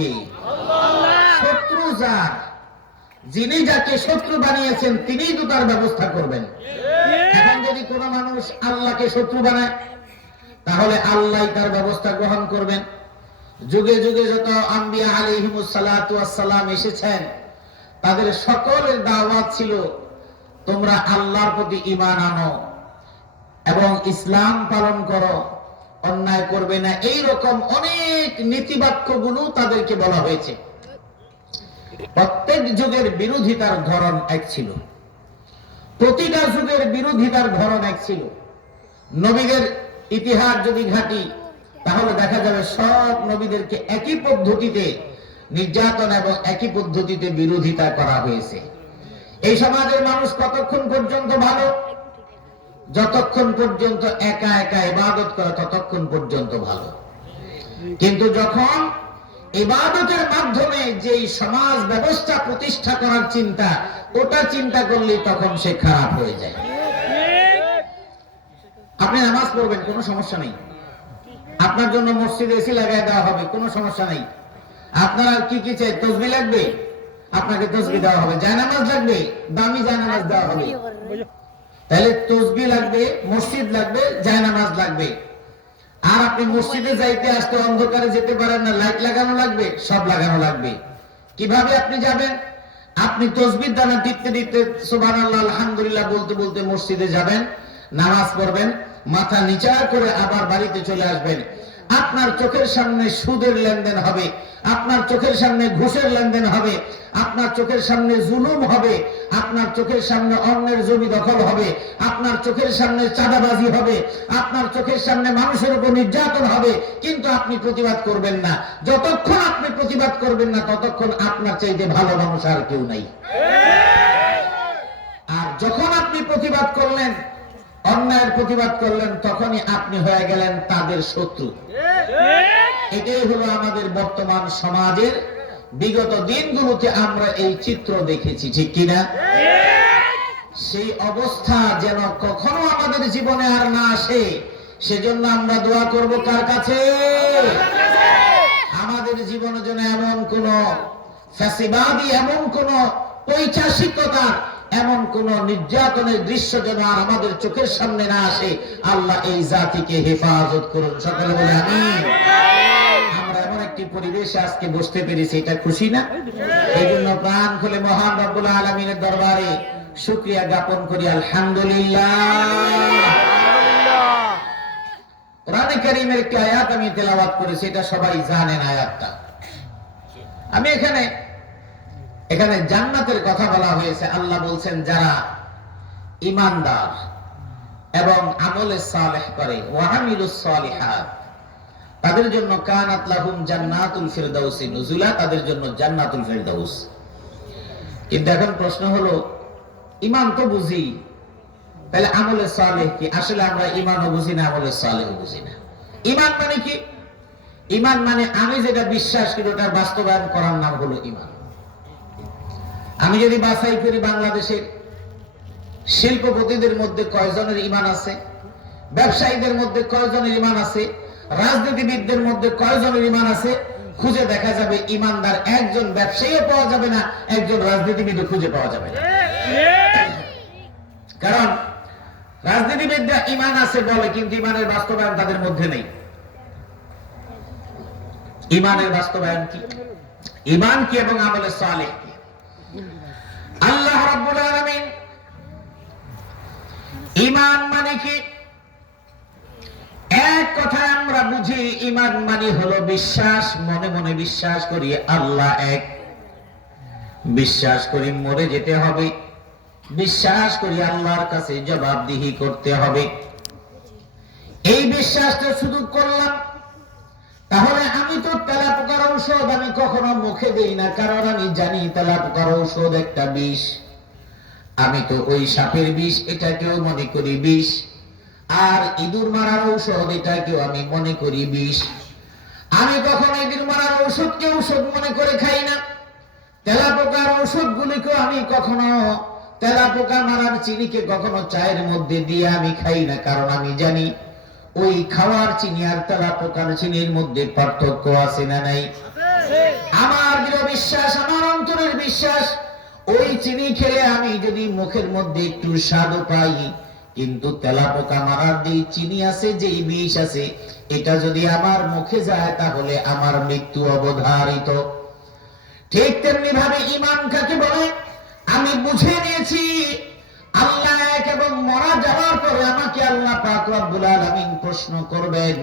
কে? শত্রু যার যিনি যাকে শত্রু বানিয়েছেন, তিনিই তো তার ব্যবস্থা করবেন। এখন যদি কোনো মানুষ আল্লাহকে শত্রু বানায়, তাহলে আল্লাহ তার ব্যবস্থা গ্রহণ করবেন। যুগে যুগে যত আম্বিয়া আলিহিমুসালাম এসেছেন, তাদের সকলের দাওয়াত ছিল, তোমরা আল্লাহর প্রতি ইমান আনো এবং ইসলাম পালন করো। অন্যায় করবে না। এই রকম অনেক নীতিবাক্যগুলো তাদেরকে বলা হয়েছে। প্রত্যেক যুগের বিরোধিতার ধরন এক ছিল। প্রতিটা যুগের বিরোধিতার ধরন এক ছিল। নবীদের ইতিহাস যদি ঘাটি, তাহলে দেখা যাবে সব নবীদেরকে একই পদ্ধতিতে নির্যাতন এবং একই পদ্ধতিতে বিরোধিতা করা হয়েছে। এই সমাজের মানুষ কতক্ষণ পর্যন্ত ভালো? যতক্ষণ পর্যন্ত একা একা ইবাদত করে ততক্ষণ পর্যন্ত ভালো। কিন্তু যখন ইবাদতের মাধ্যমে যে সমাজ ব্যবস্থা প্রতিষ্ঠা করার চিন্তা ওটা চিন্তা করলে তখন সে খারাপ হয়ে যায়। আপনি নামাজ পড়বেন, কোনো সমস্যা নেই। আপনার জন্য মসজিদে এসি লাগাই দেওয়া হবে, কোনো সমস্যা নেই। আপনার কি কি চাই? তসবি লাগবে? আপনাকে তসবি দেওয়া হবে। জায়নামাজ লাগবে? দামি জায়নামাজ দেওয়া হবে। তাহলে তসবি লাগবে, মসজিদ লাগবে, জায়নামাজ লাগবে। আর আপনি মসজিদে যাইতে আসতে অন্ধকারে যেতে পারেন না, লাইট লাগানো লাগবে, সব লাগানো লাগবে। কীভাবে আপনি যাবেন? আপনি তসবির দানা দিতে দিতে সুবান আল্লাহ আলহামদুলিল্লাহ বলতে বলতে মসজিদে যাবেন, নামাজ পড়বেন, মাথা নিচা করে আবার বাড়িতে চলে আসবেন। আপনার চোখের সামনে সুদের লেনদেন হবে আপনার চোখের সামনে ঘুষের লেনদেন হবে আপনার চোখের সামনে জুলুম হবে আপনার চোখের সামনে অন্যের জমি দখল হবে আপনার চোখের সামনে চাঁদাবাজি হবে আপনার চোখের সামনে মানুষের উপর নির্যাতন হবে কিন্তু আপনি প্রতিবাদ করবেন না। যতক্ষণ আপনি প্রতিবাদ করবেন না ততক্ষণ আপনার চাইতে ভালো মানুষ আর কেউ নাই। আর যখন আপনি প্রতিবাদ করলেন অন্যায়ের প্রতিবাদ করলেন, তখনই আপনি হয়ে গেলেন তাদের শত্রু। এটাই হলো আমাদের বর্তমান সমাজের বিগত দিনগুলোতে আমরা এই চিত্র দেখেছি, ঠিক কিনা? সেই অবস্থা যেন কখনো আমাদের জীবনে আর না আসে, সেজন্য আমরা দোয়া করব কার কাছে? আমাদের জীবনে যেন এমন কোন ফ্যাসিবাদী, এমন কোন পৈচাসিকতা এমন কোন নির্যাতনের দৃশ্য যেন আর আমাদের চোখের সামনে না আসে, আল্লাহ এই জাতিকে হেফাজত করুন। সকলে বলে আমি পরিবেশে আজকে বসতে পেরেছি, এটা খুশি না? এই জন্য প্রাণ খুলে মহান রব্বুল আলমিনের দরবারে শুক্রিয়া জ্ঞাপন করি, আলহামদুলিল্লাহ। কোরআনে একটি আয়াত আমি তেলাওয়াত করেছি, এটা সবাই জানেন আয়াতটা। আমি এখানে এখানে জান্নাতের কথা বলা হয়েছে। আল্লাহ বলছেন, যারা ইমানদার এবং আমলে সালেহ করে ওয়াহামিলুস সালিহাত, তাদের জন্য কানাত লাহুম জান্নাতুল ফিরদাউসি নুজুলা, তাদের জন্য জান্নাতুল ফিরদাউস। কিন্তু এখন প্রশ্ন হলো ইমান তো বুঝি, তাহলে আমলে সালেহ কি? আসলে আমরা ইমানও বুঝি না, আমলে সালেহ বুঝি না। ইমান মানে কি? ইমান মানে আমি যেটা বিশ্বাস করি, ওটার বাস্তবায়ন করার নাম হলো ইমান আমি যদি বাছাই করি বাংলাদেশের শিল্পপতিদের মধ্যে কয়জনের ইমান আছে? ব্যবসায়ীদের মধ্যে কয়জনের ইমান আছে? রাজনীতিবিদদের মধ্যে কয়জনের ইমান আছে? খুঁজে দেখা যাবে ইমানদার একজন ব্যবসায়ীও পাওয়া যাবে না, একজন রাজনীতিবিদও খুঁজে পাওয়া যাবে কারণ রাজনীতিবিদরা ইমান আছে বলে, কিন্তু ইমানের বাস্তবায়ন তাদের মধ্যে নেই। ইমানের বাস্তবায়ন কি? ইমান কি এবং আমলে সালেহ? আল্লাহ রাব্বুল আলামিন ইমান মানে কি? এক কথায় আমরা বুঝি ইমান মানে হলো বিশ্বাস, মনে মনে বিশ্বাস করি আল্লাহ এক। বিশ্বাস করি মরে যেতে হবে। বিশ্বাস করি আল্লাহর কাছে জবাবদিহি করতে হবে। এই বিশ্বাসটা শুধু করলাম তাহলে আমি তো তেলা পোকার ঔষধ আমি কখনো মুখে দেই না, কারণ আমি জানি তেলা পোকার ঔষধ একটা বিষ। আমি তো ওই সাপের বিষ, এটাকেও মনে করি বিষ। আর ইঁদুর মারার ঔষধ, এটাকেও আমি মনে করি বিষ। আমি কখনো ইঁদুর মারার ঔষধকে ঔষধ মনে করে খাই না। তেলা পোকার ঔষধ গুলিকেও আমি কখনো তেলা পোকা মারার চিনিকে কখনো চায়ের মধ্যে দিয়ে আমি খাই না, কারণ আমি জানি ওই খাওয়ার চিনি আর তেলা পোকার চিনির মধ্যে পার্থক্য আছে না নাই? আমার দৃঢ় বিশ্বাস, আমার অন্তরের বিশ্বাস, ওই চিনি খেলে আমি যদি মুখের মধ্যে একটু স্বাদ পাই, কিন্তু তেলা পোকা মারার যে চিনি আছে, যেই বিষ আছে, এটা যদি আমার মুখে যায়, তাহলে আমার মৃত্যু অবধারিত। ঠিক তেমনি ভাবে ইমান কাকে বলে? আমি বুঝে নিয়েছি, আল্লাহ মরা যাওয়ার পরে আমাকে আল্লাহ পাক প্রশ্ন করবেন,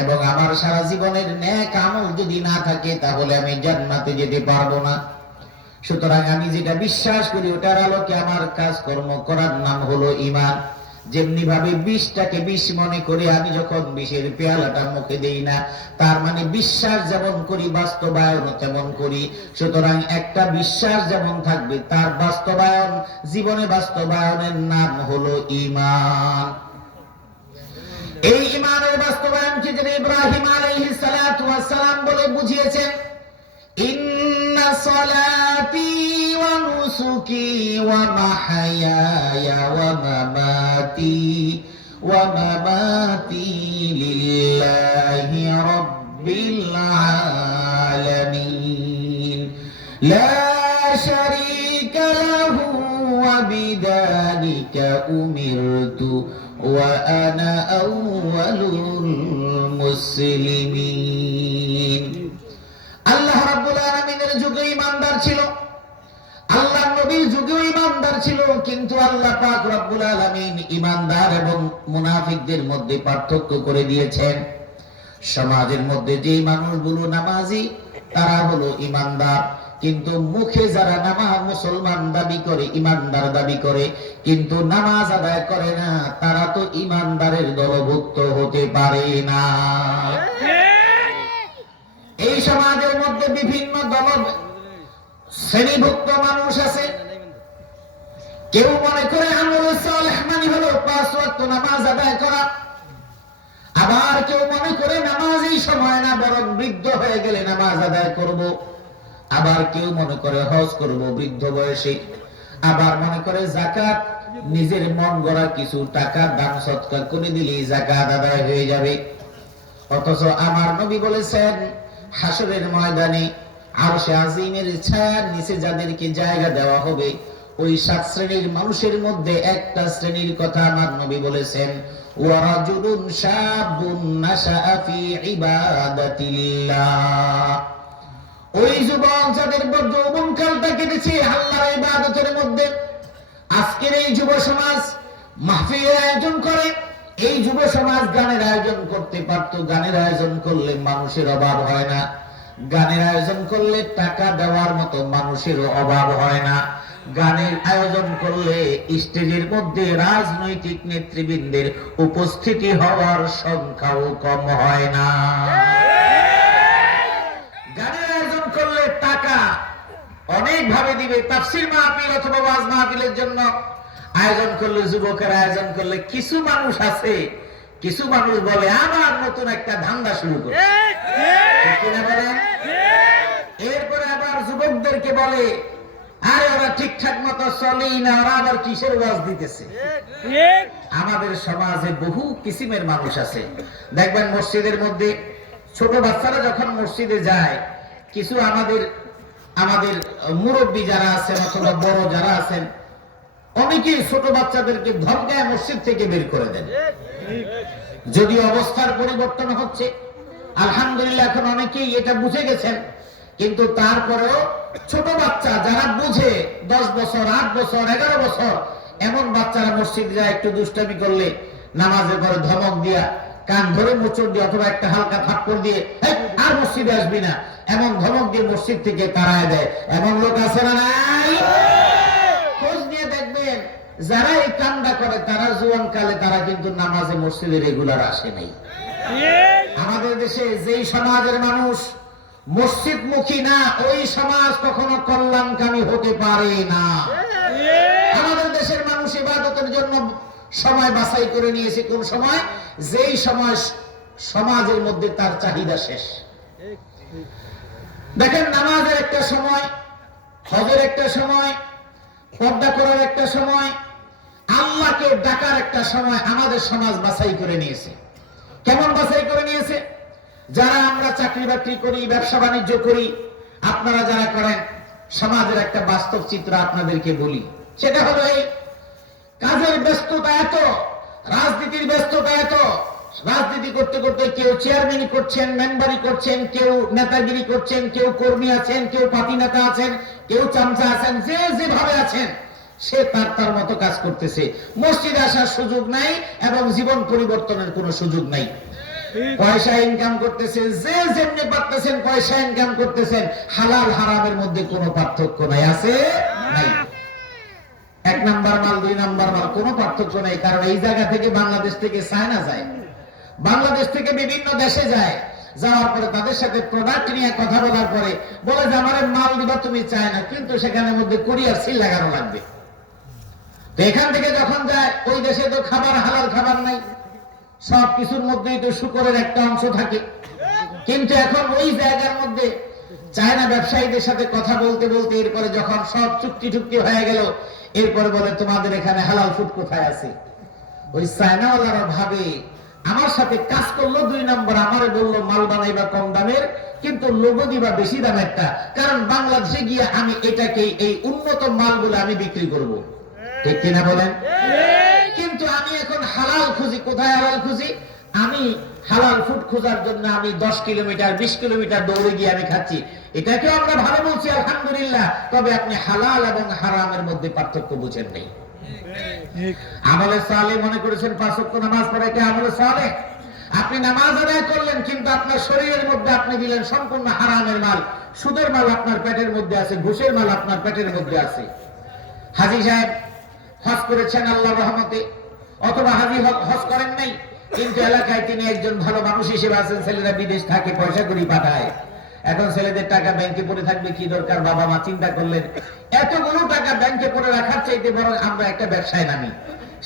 এবং আমার সারা জীবনের ন্যাক আমল যদি না থাকে, তাহলে আমি জান্নাতে যেতে পারব না। সুতরাং আমি যেটা বিশ্বাস করি, ওটার আলোকে আমার কাজ কর্ম করার নাম হলো ইমান যেমনি ভাবে বিষটাকে বিষ মনে করে আমি যখন বিষের পেয়ালাটা মুখে দেই না, তার মানে বিশ্বাস যেমন করি, বাস্তবায়ন তেমন করি। সুতরাং একটা বিশ্বাস যেমন থাকবে, তার বাস্তবায়ন, জীবনে বাস্তবায়নের নাম হলো ইমান এই ইমানের বাস্তবায়ন কি যেন ইব্রাহিম আলাইহিস সালাতু ওয়াস বলে বুঝিয়েছেন, ইন্না সালাতি ওয়া ونسكي ومحياي ومماتي ومماتي لله رب العالمين لا شريك له وبذلك أمرت وأنا أول المسلمين আল্লাহ রাব্বুল আলামিনের যুগে ইমানদার ছিল আল্লাহ নবীর যুগেও ইমানদার ছিল কিন্তু আল্লাহ পাক রব্বুল আলামিন ইমানদার এবং মুনাফিকদের মধ্যে পার্থক্য করে দিয়েছেন। সমাজের মধ্যে যে মানুষগুলো নামাজি তারা হলো ইমানদার কিন্তু মুখে যারা নামাজ মুসলমান দাবি করে ইমানদার দাবি করে কিন্তু নামাজ আদায় করে না তারা তো ইমানদারের দলভুক্ত হতে পারে না। এই সমাজের মধ্যে বিভিন্ন দল শ্রেণীভুক্ত মানুষ আছে। কেউ মনে করে আমল সালেহ মানে নামাজ আদায় করা। আবার কেউ মনে করে নামাজ এই সময় না বরং বৃদ্ধ হয়ে গেলে নামাজ আদায় করব। আবার কেউ মনে করে হজ করব বৃদ্ধ বয়সে। আবার মনে করে জাকাত, নিজের মন গড়া কিছু টাকা, দান, সৎকার করে দিলে জাকাত আদায় হয়ে যাবে। অথচ আমার নবী বলেছেন হাসরের ময়দানে আজিমের ছায়ার নিচে যাদেরকে জায়গা দেওয়া হবে, ওই সাত শ্রেণির মানুষের মধ্যে একটা শ্রেণির কথা আমার নবী বলেছেন আজকের এই যুব সমাজ আয়োজন করে, এই যুব সমাজ গানের আয়োজন করতে পারত, গানের আয়োজন করলে মানুষের অভাব হয় না। গানের আয়োজন করলে টাকা দেওয়ার মতো মানুষের অভাব হয় না। গানের আয়োজন করলে স্টেজের মধ্যে রাজনৈতিক নেতৃবৃন্দের উপস্থিতি হওয়ার সংখ্যাও কম হয় না। গানের আয়োজন করলে টাকা অনেক ভাবে দিবে। তাফসির মাহফিল অথবা ওয়াজ মাহফিলের জন্য আয়োজন করলে, যুবকের আয়োজন করলে কিছু মানুষ আছে কিছু মানুষ বলে আবার নতুন একটা ধান্দা শুরু করে? এরপরে আবার যুবকদেরকে বলে আরে ওরা ঠিকঠাক মতো চলেই না ওরা আবার কিসের ওয়াজ দিতেছে? আমাদের সমাজে বহু কিসিমের মানুষ আছে। দেখবেন মসজিদের মধ্যে ছোট বাচ্চারা যখন মসজিদে যায় কিছু আমাদের আমাদের মুরব্বী যারা আছেন অথবা বড় যারা আছেন অনেকেই ছোট বাচ্চাদেরকে ধমকায় মসজিদ থেকে বের করে দেন। যদি অবস্থার পরিবর্তন হচ্ছে আলহামদুলিল্লাহ এখন অনেকেই এটা বুঝে গেছেন কিন্তু তারপরেও ছোট বাচ্চা যারা বুঝে দশ বছর আট বছর এগারো বছর এমন বাচ্চারা মসজিদ যায় একটু দুষ্টামি করলে নামাজের পরে ধমক দিয়া কান ধরে মোচড় দিয়ে অথবা একটা হালকা থাপ্পড় দিয়ে "এই, আর মসজিদে আসবি না। এমন ধমক দিয়ে মসজিদ থেকে তাড়ায় দেয়। এমন লোক আছে না নাই? যারা এই কামটা করে, তারা জোয়ান কালে, তারা কিন্তু নামাজে মসজিদে রেগুলার আসে নাই। আমাদের দেশে যেই সমাজের মানুষ মসজিদ মুখী না, ওই সমাজ কখনো কল্যাণকামী হতে পারে না। আমাদের দেশের মানুষ ইবাদতের জন্য সময় বাছাই করে নিয়েছে। কোন সময়? যেই সময় সমাজের মধ্যে তার চাহিদা শেষ। দেখেন, নামাজের একটা সময়, হজের একটা সময়, পর্দা করার একটা সময় আল্লাহকে ডাকার একটা সময় আমাদের সমাজ বাছাই করে নিয়েছে। কেমন বাছাই করে নিয়েছে? যারা আমরা চাকরি বাকরি করি, ব্যবসা বাণিজ্য করি, আপনারা যারা করেন, সমাজের একটা বাস্তব চিত্র আপনাদেরকে বলি। সেটা হলো এই, কাজের ব্যস্ততা এত, রাজনীতির ব্যস্ততা এত, রাজনীতি করতে করতে কেউ চেয়ারম্যানই করছেন মেম্বারি করছেন, কেউ নেতাগিরি করছেন, কেউ কর্মী আছেন, কেউ পাতি নেতা আছেন, কেউ চামচা আছেন, যে যেভাবে আছেন সে তার তার মতো কাজ করতেছে। মসজিদে আসার সুযোগ নাই এবং জীবন পরিবর্তনের কোনো সুযোগ নাই। পয়সা ইনকাম করতেছেন যে যেমনি পারতেছেন পয়সা ইনকাম করতেছেন হালাল হারামের মধ্যে কোনো পার্থক্য নাই আছে নাই। এক নাম্বার মাল দুই নাম্বার মাল কোনো পার্থক্য নেই কারণ এই জায়গা থেকে বাংলাদেশ থেকে চায়না যায়। বাংলাদেশ থেকে বিভিন্ন দেশে যায়। যাওয়ার পরে তাদের সাথে প্রোডাক্ট নিয়ে কথা বলার পরে বলে যে আমার মাল দিবা তুমি চায় না কিন্তু সেখানের মধ্যে কুরিয়ার সিল লাগানো লাগবে। তো এখান থেকে যখন যায়, ওই দেশে তো খাবার, হালাল খাবার নাই। সব কিছুর মধ্যেই তো শুকরের একটা অংশ থাকে। কিন্তু এখন ওই জায়গার মধ্যে চায়না ব্যবসায়ীদের সাথে কথা বলতে বলতে এরপরে যখন সব চুক্তি টুক্তি হয়ে গেল, এরপরে বলে, তোমাদের এখানে হালাল ফুড কোথায় আছে? ওই চায়নাওয়ালারা ভাবে, আমার সাথে কাজ করল দুই নম্বর, আমারে বলল মাল বানাইবা কম দামের, কিন্তু লোগো দিবা বেশি দামেরটা কারণ বাংলাদেশে গিয়ে আমি এটাকে এই উন্নত মাল বলে আমি বিক্রি করব। ঠিক কিনা বলেন? কিন্তু আমি এখন হালাল খুঁজি কোথায় হালাল খুঁজি? আমি হালাল ফুড খোঁজার জন্য আমি দশ কিলোমিটার বিশ কিলোমিটার দৌড়ে গিয়ে আমি খাচ্ছি। এটাকেও আমরা ভালো বলছি আলহামদুলিল্লাহ। তবে আপনি হালাল এবং হারামের মধ্যে পার্থক্য বুঝেন নেই। আমলে সালে মনে করেছেন পাঁচ ওয়াক্ত নামাজ আমলে সালে। আপনি নামাজ আদায় করলেন কিন্তু আপনার শরীরের মধ্যে আপনি দিলেন সম্পূর্ণ হারামের মাল। সুদের মাল আপনার পেটের মধ্যে আছে ঘুষের মাল আপনার পেটের মধ্যে আছে। হাজি সাহেব হজ করেছেন আল্লাহ রহমতে। অথবা হাজি হজ করেন নাই, কিন্তু এলাকায় তিনি একজন ভালো মানুষ হিসেবে আছেন, ছেলেরা বিদেশ থাকে, পয়সা করি পাঠায়। এখন ছেলেদের টাকা ব্যাংকে পড়ে থাকবে, কি দরকার? বাবা মা চিন্তা করলেন, এতগুলো টাকা ব্যাংকে পড়ে রাখার চাইতে বরং আমরা একটা ব্যবসায় নামি।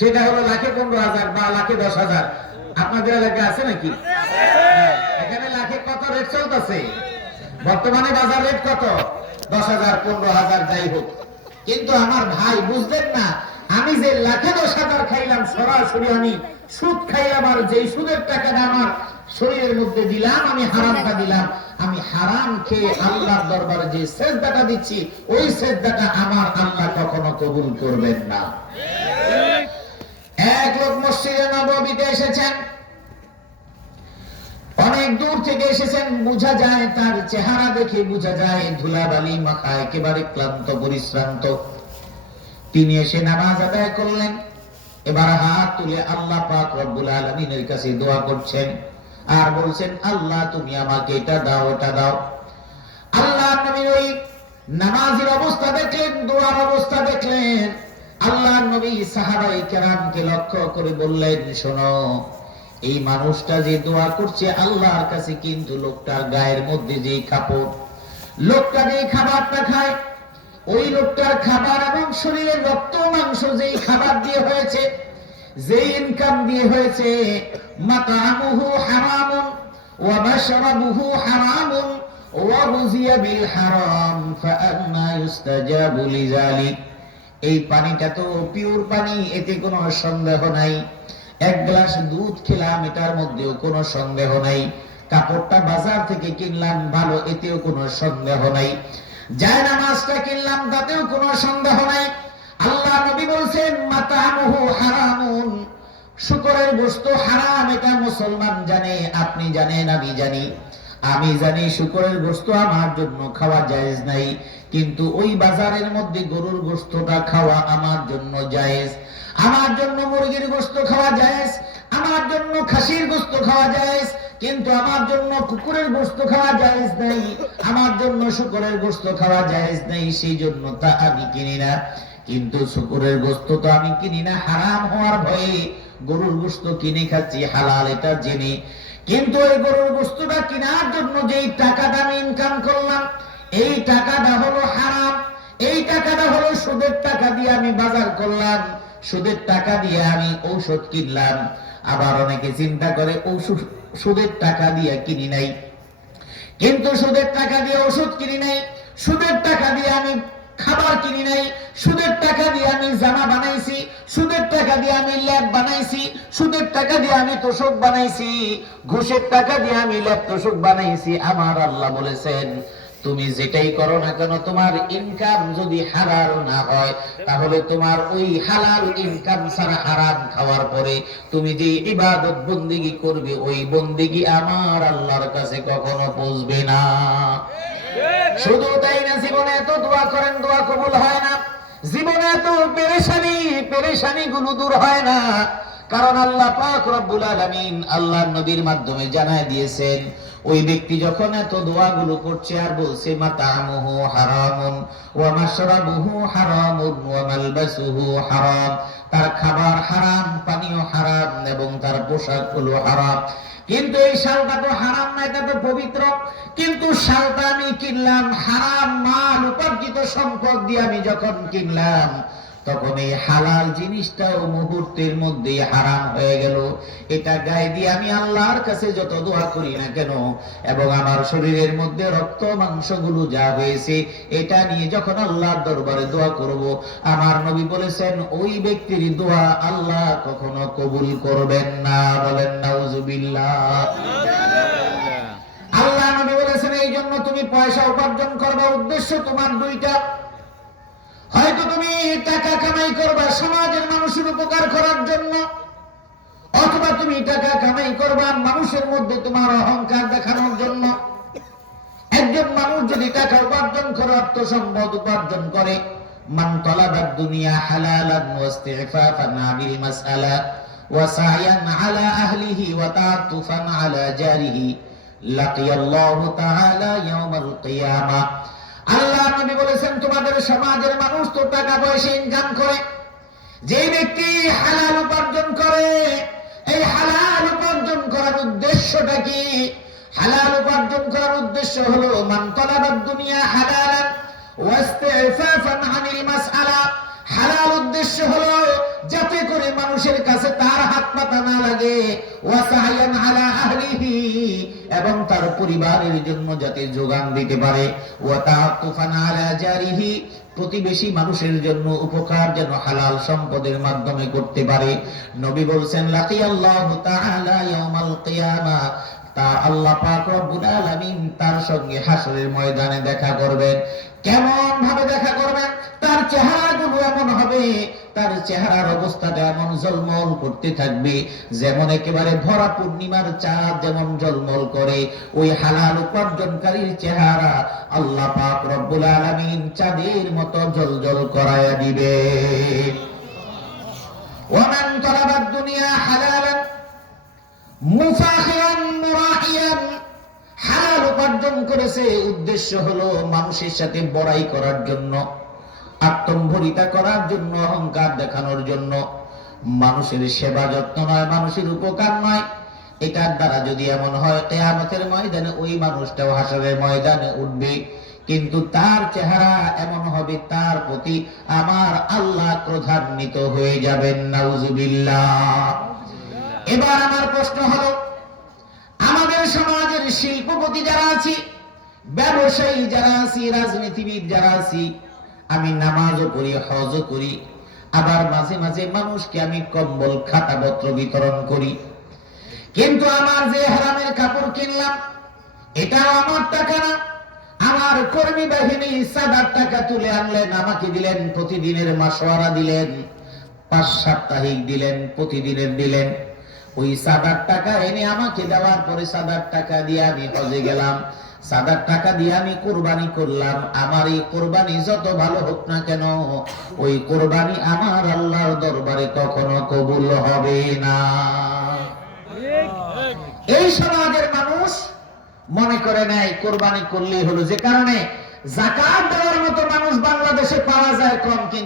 সেটা হলো লাখে পনেরো হাজার বা লাখে দশ হাজার। আপনাদের এলাকায় আছে নাকি? এখানে লাখে কত রেট চলতেছে? বর্তমানে বাজার রেট কত? দশ হাজার, পনেরো হাজার, যাই হোক। কিন্তু আমার ভাই, বুঝলেন না আমি যে লাখে দশ হাজার খাইলাম, সরাসরি আমি সুদ খাইলাম আর যেই সুদের টাকাটা আমার শরীরের মধ্যে দিলাম, আমি হারামটা দিলাম। আমি হারাম খেয়ে আল্লাহর দরবারে যে সেজদাটা দিচ্ছি, ওই সেজদাটা আমার আল্লাহ কখনো কবুল করবেন না। এক লোক মসজিদে নববীতে এসেছেন। অনেক দূর থেকে এসেছেন, বোঝা যায় তার চেহারা দেখে বোঝা যায় ধুলাবালি মাখা একেবারে ক্লান্ত, পরিশ্রান্ত। তিনি এসে নামাজ আদায় করলেন। এবার হাত তুলে আল্লাহ পাক রব্বুল আলামিনের কাছে দোয়া করছেন। আর বলছেন, আল্লাহ, তুমি আমাকে এটা দাও এটা দাও। আল্লাহ নবী ওই নামাজের অবস্থা দেখলেন, দোয়ার অবস্থা দেখলেন। আল্লাহ নবী সাহাবাই কেরামকে লক্ষ্য করে বললেন, শোনো, এই মানুষটা যে দোয়া করছে আল্লাহর কাছে কিন্তু লোকটার গায়ের মধ্যে যে কাপড়, লোকটা যে খাবারটা খায় ওই লোকটার খাবার এবং শরীরের রক্ত মাংস যেই খাবার দিয়ে হয়েছে যে ইনকাম দিয়ে হয়েছে, মাতামুহু হারামুন, ওয়া মাশরাবুহু হারামুন, ওয়া বিল হারাম লিযালিক। এই পানিটা তো পিওর পানি, এতে কোনো সন্দেহ নাই। এক গ্লাস দুধ খেলাম, এটার মধ্যেও কোনো সন্দেহ নাই। কাপড়টা বাজার থেকে কিনলাম, ভালো, এতেও কোনো সন্দেহ নাই। যায় নামাজটা কিনলাম, তাতেও সন্দেহ নাই। আল্লাহ নবী বলছেন হারামুন। শুকরের গোশত হারাম, এটা মুসলমান জানে, আপনি জানেন, আমি জানি। আমি জানি শুকরের গোশত আমার জন্য খাওয়া জায়েজ নাই, কিন্তু ওই বাজারের মধ্যে গরুর গোশতটা খাওয়া আমার জন্য জায়েজ। আমার জন্য মুরগির গোশত খাওয়া জায়েজ, আমার জন্য খাসির গোশত খাওয়া জায়েজ কিন্তু আমার জন্য কুকুরের গোশত খাওয়া জায়েজ নাই। আমার জন্য শুকরের গোশত খাওয়া জায়েজ নাই, সেই জন্য তা আমি কিনি না। কিন্তু শুকুরের গোস্ত তো আমি কিনি না, হারাম হওয়ার ভয়ে গরুর গোস্ত কিনে খাচ্ছি, হালাল এটা জেনে। কিন্তু এই গরুর গোস্তটা কেনার জন্য যেই টাকাটা আমি ইনকাম করলাম, এই টাকাটা হলো হারাম। এই টাকাটা হলো সুদের টাকা দিয়ে আমি বাজার করলাম। সুদের টাকা দিয়ে আমি ঔষধ কিনলাম। আবার অনেকে চিন্তা করে, ঔষধ সুদের টাকা দিয়ে কিনি নাই। কিন্তু সুদের টাকা দিয়ে ওষুধ কিনি নাই, সুদের টাকা দিয়ে আমি খাবার কিনি নাই, সুদের টাকা দিয়ে আমি জামা বানাইছি, সুদের টাকা দিয়ে আমি ল্যাব বানাইছি, সুদের টাকা দিয়ে আমি তোষক বানাইছি, ঘুষের টাকা দিয়ে আমি ল্যাব তোষক বানাইছি, আমার আল্লাহ বলেছেন তুমি যেটাই করো না কেন, তোমার ইনকাম যদি হালাল না হয়, তাহলে তোমার ওই হালাল ইনকাম ছাড়া হারাম খাওয়ার পরে তুমি যে ইবাদত বন্দিগি করবে, ওই বন্দিগি আমার আল্লাহর কাছে কখনো পৌঁছবে না। শুধু তাই না, জীবনে এত দোয়া করেন, দোয়া কবুল হয় না। জীবনে এত পেরেশানি পেরেশানি গুলো দূর হয় না। কারণ আল্লাহ পাক রব্বুল আলামিন আল্লাহর নবীর মাধ্যমে জানায় দিয়েছেন ওই ব্যক্তি যখন এত দোয়াগুলো করছে, আর বলছে, মাতামুহু হারামুন ওয়া মাশরাবুহু হারামুন ওয়া মালবাসুহু হারাম। তার খাবার হারাম, পানীয় হারাম এবং তার পোশাক হলো হারাম। কিন্তু এই শালটা তো হারাম না, এটা তো পবিত্র। কিন্তু শালটা আমি কিনলাম, হারাম মাল উপার্জিত সম্পদ দিয়ে আমি যখন কিনলাম তখন এই হালাল জিনিসটাও মুহূর্তের মধ্যে হারাম হয়ে গেল। এটা গায়ে দিয়ে আমি আল্লাহর কাছে যত দোয়া করি না কেন, এবং আমার শরীরের মধ্যে রক্ত, মাংসগুলো যা হয়েছে, এটা নিয়ে যখন আল্লাহর দরবারে দোয়া করব, আমার নবী বলেছেন, ওই ব্যক্তির দোয়া আল্লাহ কখনো কবুল করবেন না। বলেন, নাউজুবিল্লাহ। আল্লাহ নবী বলেছেন এই জন্য তুমি পয়সা উপার্জন করবা উদ্দেশ্য তোমার দুইটা কামাই করবা, সমাজের মানুষের উপকার করার জন্য। অথবা তুমি টাকা কামাই করবা, মানুষের মধ্যে তোমার অহংকার দেখানোর জন্য। একজন মানুষ যদি টাকা উপার্জন করে অর্থ সম্পদ উপার্জন করে, মান কিয়ামাহ আল্লাহ নবী বলেছেন, তোমাদের সমাজের মানুষ তো টাকা পয়সা ইনকাম করে। যে ব্যক্তি হালাল উপার্জন করে, এই হালাল উপার্জন করার উদ্দেশ্যটা কি? হালাল উপার্জন করার উদ্দেশ্য হলো, মান দুনিয়া হালালান ওয়াস্তিফাফান আনিল মাসআলা। যাতে করে মানুষের কাছে তার হাত পাতা না লাগে। এবং তার পরিবারের জন্য যাতে যোগান দিতে পারে। প্রতিবেশী মানুষের জন্য উপকার যেন হালাল সম্পদের মাধ্যমে করতে পারে। নবী বলছেন তা আল্লাহ পাক রব্বুল আলামিন তার সঙ্গে হাসরের ময়দানে দেখা করবেন। কেমন ভাবে দেখা করবেন? এমন হবে, তার চেহারার জলমল করতে থাকবে, যেমন একেবারে ভরা পূর্ণিমার চাঁদ যেমন জলমল করে, ওই হালাল উপার্জনকারীর চেহারা আল্লাহ পাক রব্বুল চাঁদের মতো জলজল করায়া দিবে। করেছে, উদ্দেশ্য হলো মানুষের সাথে বড়াই করার জন্য। আত্মম্ভরিতা করার জন্য, অহংকার দেখানোর জন্য। মানুষের সেবা যত্ন নয়, মানুষের উপকার নয়। এটার দ্বারা যদি এমন হয়, কেয়ামতের ময়দানে ওই মানুষটাও হাসরের ময়দানে উঠবে। কিন্তু তার চেহারা এমন হবে, তার প্রতি আমার আল্লাহ ক্রধান্বিত হয়ে যাবেন। নাউজুবিল্লাহ। এবার আমার প্রশ্ন হলো, আমাদের সমাজের শিল্পপতি যারা আছি, ব্যবসায়ী যারা আছি, রাজনীতিবিদ যারা আছি আমি নামাজও করি, হজও করি। আবার মাঝে মাঝে মানুষকে আমি কম্বল খাতা পত্র বিতরণ করি। কিন্তু আমার যে হারামের কাপড় কিনলাম, এটাও আমার টাকা না। আমার কর্মী বাহিনী সাদার টাকা তুলে আনলেন, আমাকে দিলেন, প্রতিদিনের মাসোয়ারা দিলেন, পাঁচ সাপ্তাহিক দিলেন, প্রতিদিনের দিলেন। ওই সাদার টাকা এনে আমাকে দেওয়ার পরে সাদার টাকা দিয়ে আমি হজে গেলাম। সাদার টাকা দিয়ে আমি কোরবানি করলাম। আমার এই কোরবানি যত ভালো হোক না কেন, ওই কোরবানি আমার আল্লাহর দরবারে কখনো কবুল হবে না। এই সমাজের মানুষ মনে করে নেয়, কোরবানি করলেই হলো যে কারণে জাকাত দেওয়ার মতো মানুষ বাংলাদেশে পাওয়া যায় কম, কিন্তু